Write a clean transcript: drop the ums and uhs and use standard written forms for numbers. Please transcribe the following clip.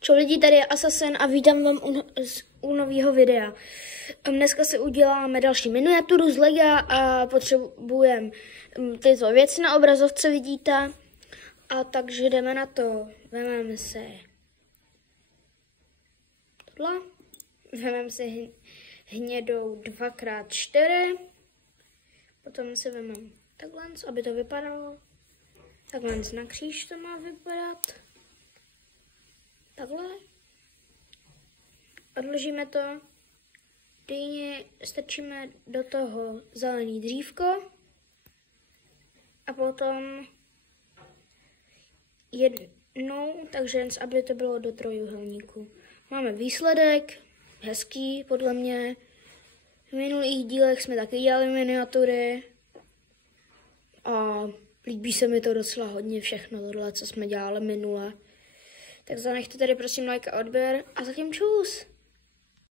Čau lidi, tady je Assassin a vítám vám u nového videa. Dneska si uděláme další miniaturu z Lega a potřebujeme tyto věci na obrazovce, vidíte. A takže jdeme na to. Vezmeme se tohle. Vezmeme si hnědou 2x4. Potom si vezmeme takhle, aby to vypadalo. Takhle na kříž to má vypadat. Takhle. Odložíme to. Dýni strčíme do toho zelený dřívko. A potom jednou, takže jen aby to bylo do trojuhelníku. Máme výsledek, hezký podle mě. V minulých dílech jsme taky dělali miniatury. A líbí se mi to docela hodně všechno tohle, co jsme dělali minule. Tak zanechte tady prosím like a odběr a zatím čus.